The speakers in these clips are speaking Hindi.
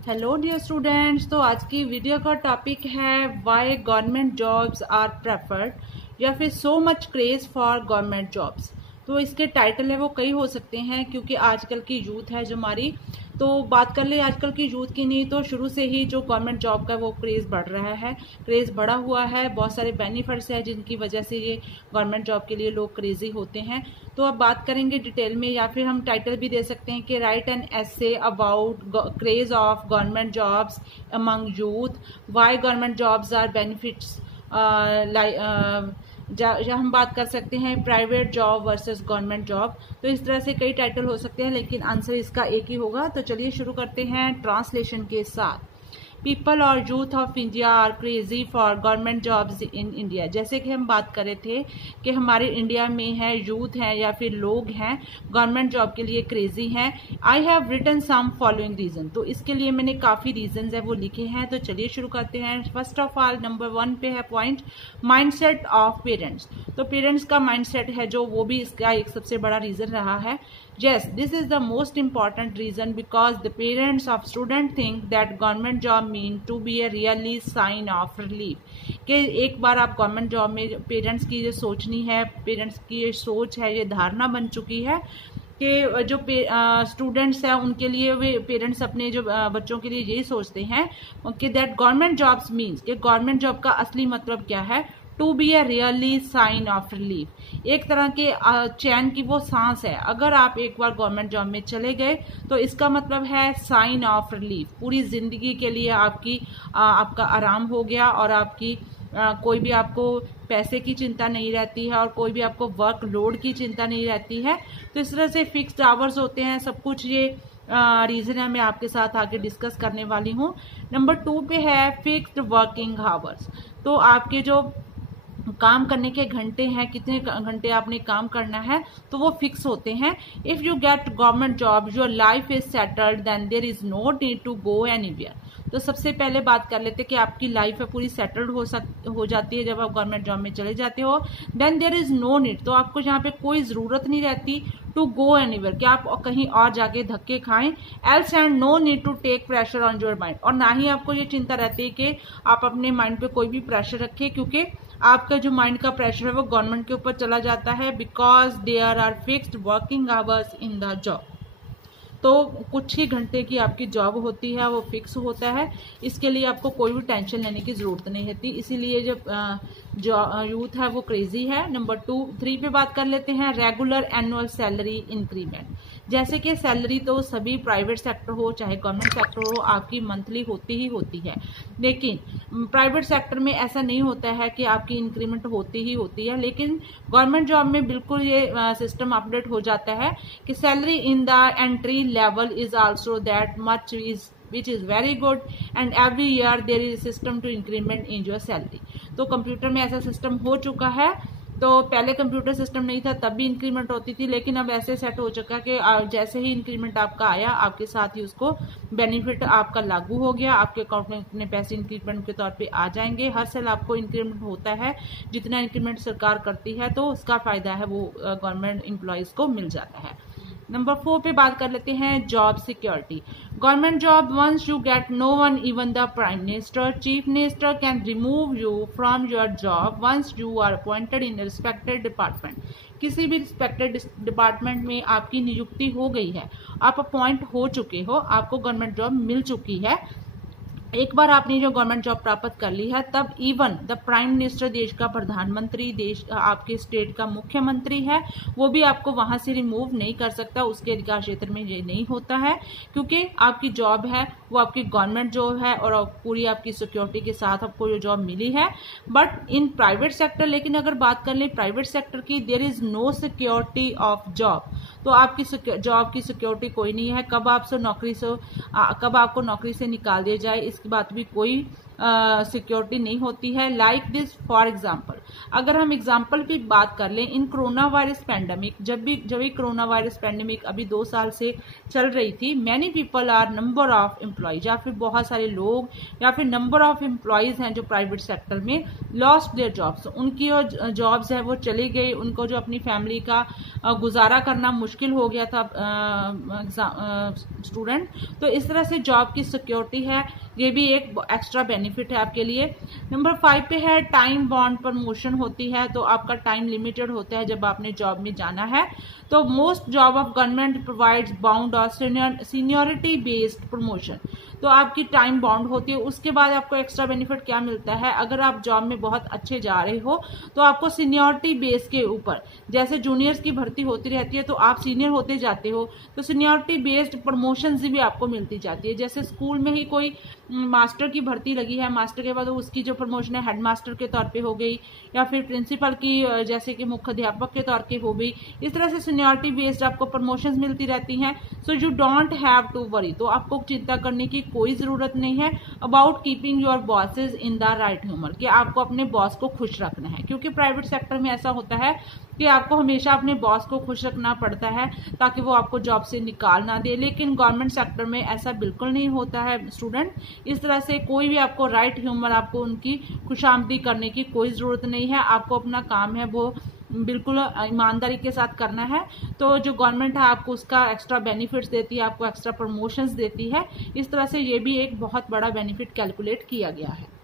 Hello dear students. तो आज की वीडियो का टॉपिक है why government jobs are preferred या फिर so much craze for government jobs. तो इसके टाइटल है वो कई हो सकते हैं क्योंकि आजकल की यूथ है जो हमारी, तो बात कर ले आजकल की यूथ की नहीं तो शुरू से ही जो गवर्नमेंट जॉब का वो क्रेज बढ़ रहा है, क्रेज बढ़ा हुआ है। बहुत सारे बेनिफिट्स है जिनकी वजह से ये गवर्नमेंट जॉब के लिए लोग क्रेजी होते हैं। तो अब बात करेंगे डिटेल में, या फिर हम टाइटल भी दे सकते हैं कि write an essay about craze of government jobs among youth, why government jobs are benefits. हम बात कर सकते हैं private job versus government job. तो इस तरह से कई टाइटल हो सकते हैं लेकिन आंसर इसका एक ही होगा। तो चलिए शुरू करते हैं ट्रांसलेशन के साथ। पीपल और youth of India are crazy for government jobs in India. जैसे कि हम बात कर रहे थे कि हमारे इंडिया में है यूथ हैं या फिर लोग हैं गवर्नमेंट जॉब के लिए क्रेजी हैं। I have written some following reason. तो इसके लिए मैंने काफी रीजंस है वो लिखे हैं। तो चलिए शुरू करते हैं। फर्स्ट ऑफ ऑल नंबर 1 पे है पॉइंट माइंडसेट ऑफ पेरेंट्स। तो पेरेंट्स का माइंडसेट है जो वो भी इसका एक सबसे बड़ा रीजन रहा है। Yes, this is the most important reason because the parents of student think that government job mean to be a really sign of relief। कि एक बार आप गवर्नमेंट जॉब में पेरेंट्स की ये सोचनी है, पेरेंट्स की ये सोच है, ये धारणा बन चुकी है कि जो स्टूडेंट्स हैं उनके लिए वे पेरेंट्स अपने जो बच्चों के लिए यही सोचते हैं कि दैट गवर्नमेंट जॉब्स मीन्स कि गवर्नमेंट जॉब का असली मतलब क्या है, to be a really sign of relief. एक तरह के चैन की वो सांस है। अगर आप एक बार गवर्नमेंट जॉब में चले गए तो इसका मतलब है साइन ऑफ रिलीफ। पूरी जिंदगी के लिए आपका आराम हो गया और आपकी कोई भी आपको पैसे की चिंता नहीं रहती है और कोई भी आपको वर्क लोड की चिंता नहीं रहती है। तो इस तरह से फिक्स्ड आवर्स होते हैं, सब कुछ ये रीजन है मैं आपके साथ आगे डिस्कस करने वाली हूँ। नंबर 2 पे है फिक्स्ड वर्किंग आवर्स। तो आपके जो काम करने के घंटे हैं, कितने घंटे आपने काम करना है, तो वो फिक्स होते हैं। If you get government job your life is settled then there is no need to go anywhere. तो सबसे पहले बात कर लेते हैं कि आपकी लाइफ है पूरी सेटल्ड हो जाती है जब आप गवर्नमेंट जॉब में चले जाते हो। Then there is no need, तो आपको यहाँ पे कोई जरूरत नहीं रहती टू गो एनीवेयर कि आप कहीं और जाके धक्के खाएं। Else and no need to take pressure on your mind, और ना ही आपको ये चिंता रहती है कि आप अपने माइंड पे कोई भी प्रेशर रखें, क्योंकि आपका जो माइंड का प्रेशर है वो गवर्नमेंट के ऊपर चला जाता है। Because there are fixed working hours in the job. तो कुछ ही घंटे की आपकी जॉब होती है, वो फिक्स होता है। इसके लिए आपको कोई भी टेंशन लेने की जरूरत नहीं रहती, इसीलिए जो यूथ है वो क्रेजी है। नंबर 3 पे बात कर लेते हैं रेगुलर एनुअल सैलरी इंक्रीमेंट। जैसे कि सैलरी तो सभी प्राइवेट सेक्टर हो चाहे गवर्नमेंट सेक्टर हो आपकी मंथली होती ही होती है, लेकिन प्राइवेट सेक्टर में ऐसा नहीं होता है कि आपकी इंक्रीमेंट होती ही होती है। लेकिन गवर्नमेंट जॉब में बिल्कुल ये सिस्टम अपडेट हो जाता है कि salary in the entry level is also that much which is very good and every year there is a system to increment in your salary। तो कंप्यूटर में ऐसा सिस्टम हो चुका है। तो पहले कंप्यूटर सिस्टम नहीं था तब भी इंक्रीमेंट होती थी, लेकिन अब ऐसे सेट हो चुका है कि जैसे ही इंक्रीमेंट आपका आया आपके साथ ही उसको बेनिफिट आपका लागू हो गया, आपके अकाउंट में उतने पैसे इंक्रीमेंट के तौर पे आ जाएंगे। हर साल आपको इंक्रीमेंट होता है, जितना इंक्रीमेंट सरकार करती है तो उसका फायदा है वो गवर्नमेंट एम्प्लॉयज को मिल जाता है। नंबर 4 पे बात कर लेते हैं job security. Government job once you get no one even the prime minister chief minister can remove you from your job once you are appointed in respected department. किसी भी रिस्पेक्टेड डिपार्टमेंट में आपकी नियुक्ति हो गई है, आप अपॉइंट हो चुके हो, आपको गवर्नमेंट जॉब मिल चुकी है, एक बार आपने जो गवर्नमेंट जॉब प्राप्त कर ली है, तब इवन द प्राइम मिनिस्टर, देश का प्रधानमंत्री, देश आपके स्टेट का मुख्यमंत्री है, वो भी आपको वहां से रिमूव नहीं कर सकता। उसके अधिकार क्षेत्र में ये नहीं होता है क्योंकि आपकी जॉब है वो आपकी गवर्नमेंट जॉब है और पूरी आपकी सिक्योरिटी के साथ आपको जो जॉब मिली है। बट इन प्राइवेट सेक्टर, लेकिन अगर बात कर ले प्राइवेट सेक्टर की, there is no security of job. तो आपकी जॉब की सिक्योरिटी कोई नहीं है, कब आपको नौकरी से निकाल दिया जाए इसकी बात भी कोई सिक्योरिटी नहीं होती है। लाइक दिस फॉर एग्जाम्पल, अगर हम एग्जाम्पल की बात कर लें, इन कोरोना वायरस पैंडमिक, जब भी कोरोना वायरस पैंडमिक अभी 2 साल से चल रही थी, many people are number of employees, या फिर बहुत सारे लोग या फिर नंबर ऑफ एम्प्लॉयज हैं जो प्राइवेट सेक्टर में लॉस्ट देयर जॉब्स, उनकी जो जॉब्स है वो चली गई, उनको जो अपनी फैमिली का गुजारा करना मुश्किल हो गया था स्टूडेंट। तो इस तरह से जॉब की सिक्योरिटी है, ये भी एक एक्स्ट्रा बेनिफिट है आपके लिए। नंबर 5 पे है टाइम बॉन्ड प्रमोशन होती है, तो आपका टाइम लिमिटेड होता है जब आपने जॉब में जाना है। तो most job of government provides bound और सीनियरिटी बेस्ड प्रमोशन, तो आपकी टाइम बॉन्ड होती है। उसके बाद आपको एक्स्ट्रा बेनिफिट क्या मिलता है, अगर आप जॉब में बहुत अच्छे जा रहे हो तो आपको सीनियरिटी बेस के ऊपर, जैसे जूनियर्स की भर्ती होती रहती है तो आप सीनियर होते जाते हो, तो सीनियरिटी बेस्ड प्रमोशन भी आपको मिलती जाती है। जैसे स्कूल में ही कोई मास्टर की भर्ती लगी है, मास्टर के बाद उसकी जो प्रमोशन है हेडमास्टर के तौर पे हो गई, या फिर प्रिंसिपल की जैसे कि मुख्य अध्यापक के तौर पे हो गई। इस तरह से सीनियरिटी बेस्ड आपको प्रमोशंस मिलती रहती हैं। So you don't have to worry, तो आपको चिंता करने की कोई जरूरत नहीं है about keeping your bosses in the right humour, कि आपको अपने बॉस को खुश रखना है, क्योंकि प्राइवेट सेक्टर में ऐसा होता है कि आपको हमेशा अपने बॉस को खुश रखना पड़ता है ताकि वो आपको जॉब से निकाल ना दे। लेकिन गवर्नमेंट सेक्टर में ऐसा बिल्कुल नहीं होता है स्टूडेंट। इस तरह से कोई भी आपको राइट ह्यूमर, आपको उनकी खुशामदी करने की कोई जरूरत नहीं है। आपको अपना काम है वो बिल्कुल ईमानदारी के साथ करना है। तो जो गवर्नमेंट है आपको उसका एक्स्ट्रा बेनिफिट्स देती है, आपको एक्स्ट्रा प्रमोशंस देती है। इस तरह से ये भी एक बहुत बड़ा बेनिफिट कैलकुलेट किया गया है।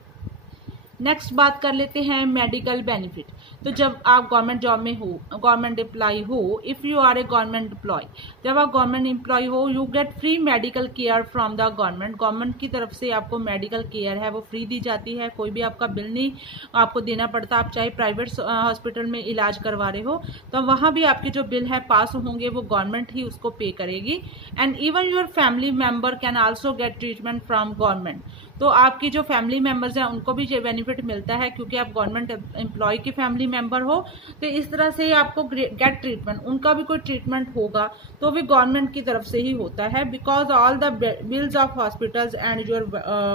नेक्स्ट बात कर लेते हैं मेडिकल बेनिफिट। तो जब आप गवर्नमेंट जॉब में हो, गवर्नमेंट एम्प्लॉय हो, if you are a government employee, जब आप गवर्नमेंट एम्प्लॉय हो, you get free medical care from the government. Government की तरफ से आपको मेडिकल केयर है वो फ्री दी जाती है, कोई भी आपका बिल नहीं आपको देना पड़ता। आप चाहे प्राइवेट हॉस्पिटल में इलाज करवा रहे हो तो वहां भी आपके जो बिल है पास होंगे वो गवर्नमेंट ही उसको पे करेगी। And even your family member can also get treatment from government, तो आपकी जो फैमिली मेंबर्स हैं उनको भी ये बेनिफिट मिलता है क्योंकि आप गवर्नमेंट एम्प्लॉय के फैमिली मेंबर हो। तो इस तरह से आपको गेट ट्रीटमेंट, उनका भी कोई ट्रीटमेंट होगा तो भी गवर्नमेंट की तरफ से ही होता है, because all the bills of hospitals and your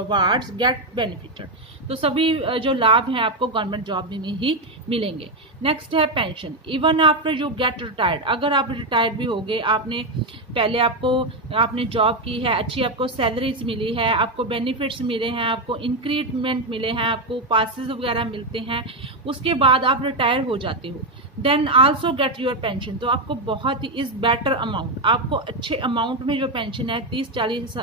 wards get benefited. तो सभी जो लाभ हैं आपको गवर्नमेंट जॉब में ही मिलेंगे। नेक्स्ट है pension. Even after you get retired, अगर आप रिटायर्ड भी हो गए, आपने पहले आपने जॉब की है, अच्छी आपको सैलरीज मिली है, आपको बेनिफिट्स मिले हैं, आपको इंक्रीमेंट मिले हैं, आपको पासेस वगैरह मिलते हैं, उसके बाद आप रिटायर हो जाते हो, then also get your pension. तो आपको बहुत ही इज बेटर अमाउंट, आपको अच्छे अमाउंट में जो पेंशन है 30-40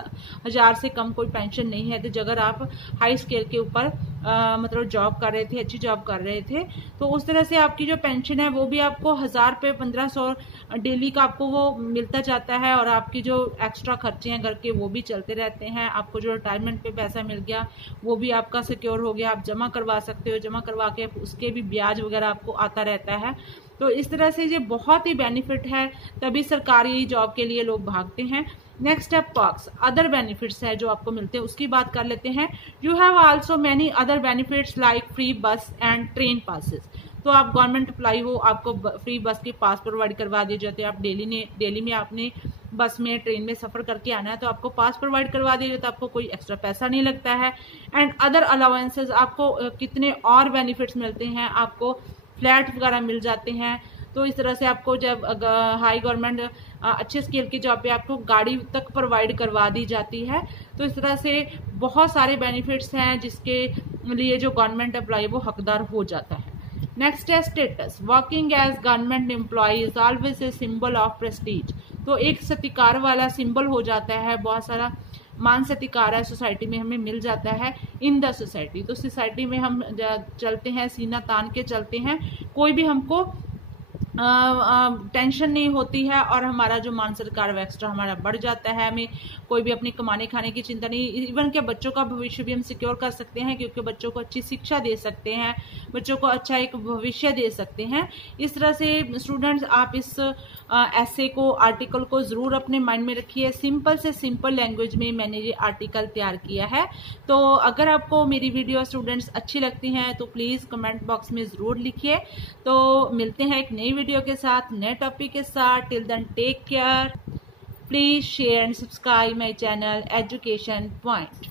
हजार से कम कोई पेंशन नहीं है। तो अगर आप हाई स्केल के ऊपर मतलब जॉब कर रहे थे, अच्छी जॉब कर रहे थे, तो उस तरह से आपकी जो पेंशन है वो भी आपको 1000 पे 1500 डेली का आपको वो मिलता जाता है। और आपकी जो एक्स्ट्रा खर्चे हैं घर के वो भी चलते रहते हैं। आपको जो रिटायरमेंट पे पैसा मिल गया वो भी आपका सिक्योर हो गया, आप जमा करवा सकते हो, जमा करवा के उसके भी ब्याज वगैरह आपको आता रहता है। तो इस तरह से ये बहुत ही बेनिफिट है, तभी सरकारी जॉब के लिए लोग भागते हैं। नेक्स्ट है पर्क्स, अदर बेनिफिट्स है जो आपको मिलते हैं, उसकी बात कर लेते हैं। You have also many other benefits like free बस एंड ट्रेन पासेस। तो आप गवर्नमेंट एम्प्लॉय हो, आपको फ्री बस के पास प्रोवाइड करवा दिए जाते हैं। आप डेली में आपने बस में ट्रेन में सफर करके आना है तो आपको पास प्रोवाइड करवा दिए जाते हैं, आपको कोई एक्स्ट्रा पैसा नहीं लगता है। एंड अदर अलाउंसेस, आपको कितने और बेनिफिट्स मिलते हैं, आपको फ्लैट वगैरह मिल जाते हैं। तो इस तरह से आपको जब हाई गवर्नमेंट अच्छे स्केल की जॉब पे आपको गाड़ी तक प्रोवाइड करवा दी जाती है। तो इस तरह से बहुत सारे बेनिफिट्स हैं जिसके लिए जो गवर्नमेंट एम्प्लॉय वो हकदार हो जाता है। नेक्स्ट है status. Working as government employee is always a symbol of prestige. तो एक सत्कार वाला सिंबल हो जाता है, बहुत सारा मान सत्कार है सोसाइटी में हमें मिल जाता है इन द सोसाइटी। तो सोसाइटी में हम चलते हैं, सीना तान के चलते हैं, कोई भी हमको टेंशन नहीं होती है और हमारा जो मान सत्कार वो एक्स्ट्रा हमारा बढ़ जाता है। हमें कोई भी अपनी कमाने खाने की चिंता नहीं, इवन के बच्चों का भविष्य भी हम सिक्योर कर सकते हैं क्योंकि बच्चों को अच्छी शिक्षा दे सकते हैं, बच्चों को अच्छा एक भविष्य दे सकते हैं। इस तरह से स्टूडेंट्स आप इस ऐसे को, आर्टिकल को जरूर अपने माइंड में रखिए। सिंपल से सिंपल लैंग्वेज में मैंने ये आर्टिकल तैयार किया है। तो अगर आपको मेरी वीडियो स्टूडेंट्स अच्छी लगती हैं तो प्लीज कमेंट बॉक्स में जरूर लिखिए। तो मिलते हैं एक नई वीडियो के साथ, नए टॉपिक के साथ। Till then take care, please share and subscribe my channel education point.